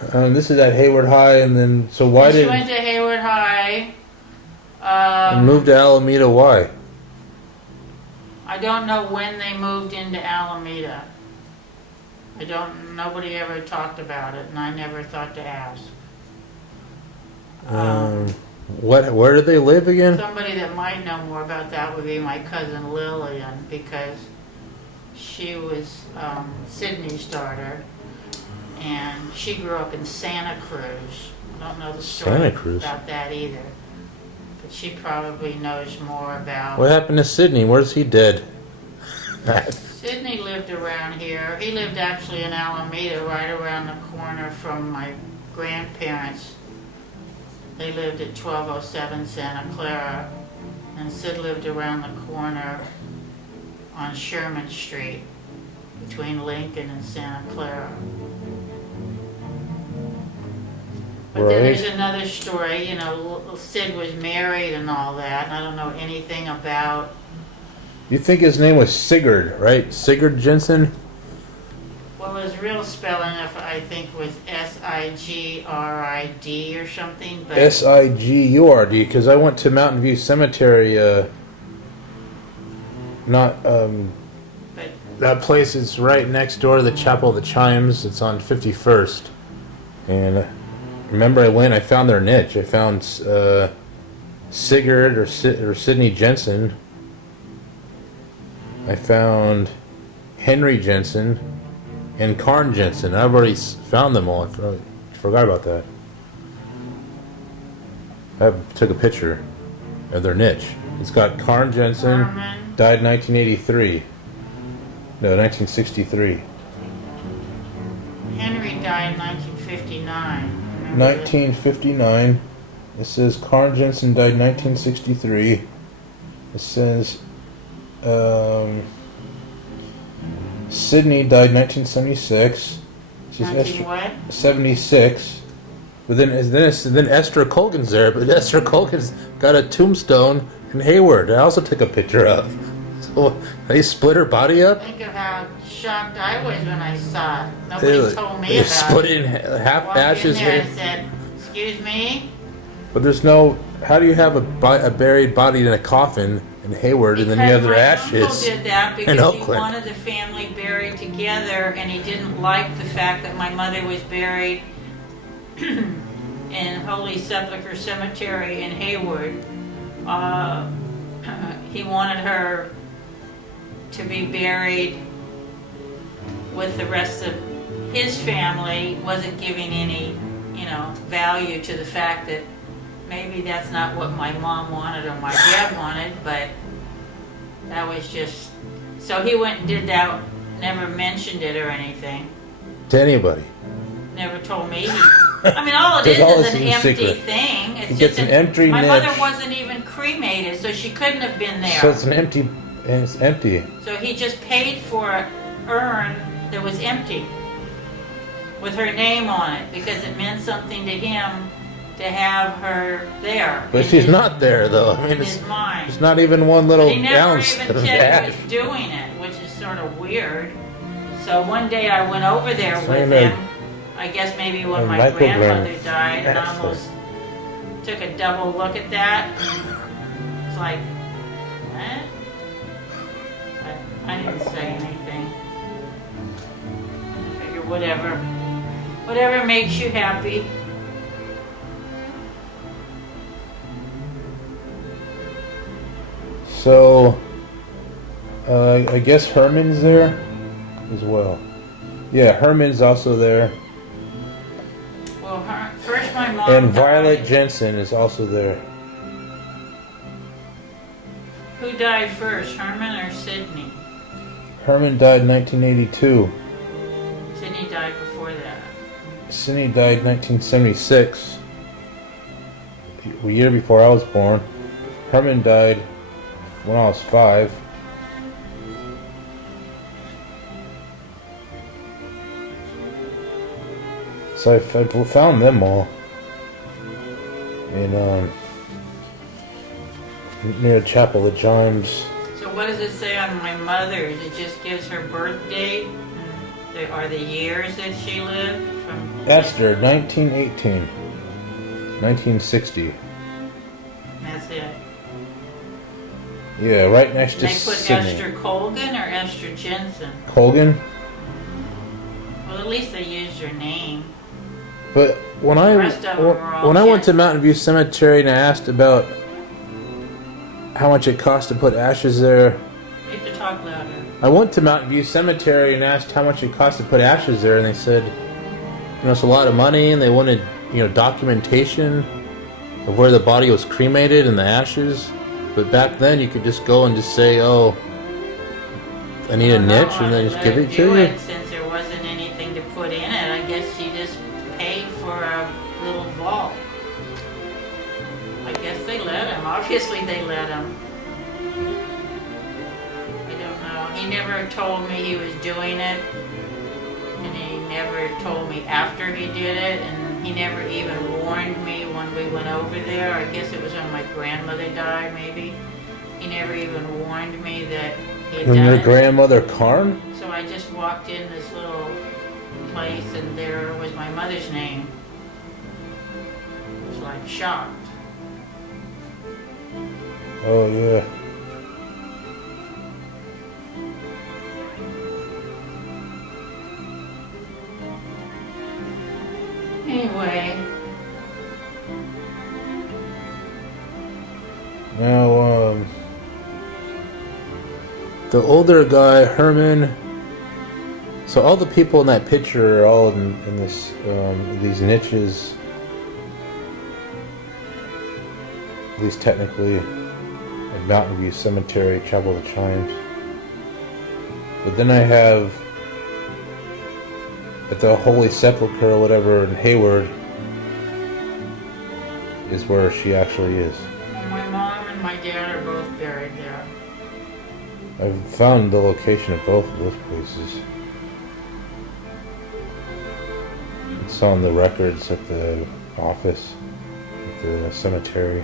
This is at Hayward High, and then so why She did went to Hayward High. and moved to Alameda? Why? I don't know when they moved into Alameda. Nobody ever talked about it, and I never thought to ask. Where did they live again? Somebody that might know more about that would be my cousin Lillian, because she was Sydney's daughter, and she grew up in Santa Cruz. I don't know the story Santa Cruz? about that either, but she probably knows more about. What happened to Sydney? Where's he dead? Sydney lived around here. He lived actually in Alameda, right around the corner from my grandparents. They lived at 1207 Santa Clara, and Sid lived around the corner on Sherman Street between Lincoln and Santa Clara. But then there's another story, Sid was married and all that, and I don't know anything about. You think his name was Sigurd, right? Sigurd Jensen? Well, his real spelling, I think, was Sigrid or something. But Sigurd, because I went to Mountain View Cemetery, that place is right next door to the Chapel of the Chimes. It's on 51st. And remember I found their niche. I found Sigurd or Sidney Jensen. I found Henry Jensen and Karn Jensen. I've already found them all. I forgot about that. I took a picture of their niche. It's got Karn Jensen, died 1983. No, 1963. Henry died 1959. 1959. It says Karn Jensen died 1963. It says Sydney died 1976. What? 76. But then Esther Colgan's there, but Esther Colgan's got a tombstone in Hayward. I also took a picture of. So they split her body up. Think of how shocked I was when I saw it. Nobody told me about it. They split it in half. Ashes. In there and said, "Excuse me." But there's no. How do you have a buried body in a coffin in Hayward, and then you have their ashes? My uncle did that because he wanted the family buried together, and he didn't like the fact that my mother was buried in Holy Sepulchre Cemetery in Hayward. He wanted her to be buried with the rest of his family. Wasn't giving any, value to the fact that maybe that's not what my mom wanted or my dad wanted, but that was just. So he went and did that. Never mentioned it or anything. To anybody. Never told me. All it is an empty thing. It's just an empty my niche. mother wasn't even cremated, so she couldn't have been there. So it's empty. So he just paid for an urn that was empty with her name on it because it meant something to him to have her there. But she's not there, though. It's mine. It's not even one little ounce of that. He never even said he was doing it, which is sort of weird. So one day I went over there with him. I guess maybe when my grandmother died, and I almost took a double look at that. It's like, what? But I didn't say anything. I figured whatever makes you happy. So, I guess Herman's there as well. Yeah, Herman's also there. Well, first my mom and Violet died. Jensen is also there. Who died first, Herman or Sydney? Herman died in 1982. Sydney died before that. Sydney died in 1976. A year before I was born. Herman died when I was 5. So I found them all in near the Chapel of the Chimes. So what does it say on my mother's? It just gives her birth date, or the years that she lived from. Esther, 1918. 1960. That's it. Yeah, right next to They put Sydney. Esther Colgan or Esther Jensen. Colgan? Well, at least they used her name. But when The I rest of them were all when I went to Jensen. Mountain View Cemetery and I asked about how much it cost to put ashes there, You have to talk louder. I went to Mountain View Cemetery and asked how much it cost to put ashes there, and they said, it's a lot of money, and they wanted, documentation of where the body was cremated and the ashes. But back then, you could just go and just say, "Oh, I need a niche," and then just give it to you. Since there wasn't anything to put in it, I guess she just paid for a little vault. I guess they let him. Obviously, they let him. I don't know. He never told me he was doing it, and he never told me after he did it, and he never even warned me when we went over there. I guess it was when my grandmother died, maybe. He never even warned me that he had When done your it. grandmother Carn? So I just walked in this little place, and there was my mother's name. I was like shocked. Oh yeah. Anyway, Now, the older guy, Herman. So all the people in that picture are all in this these niches. At least technically, at Mountain View Cemetery, Chapel of the Chimes. But then I have at the Holy Sepulchre or whatever in Hayward is where she actually is. my mom and my dad are both buried there. I've found the location of both of those places. It's on the records at the office, at the cemetery.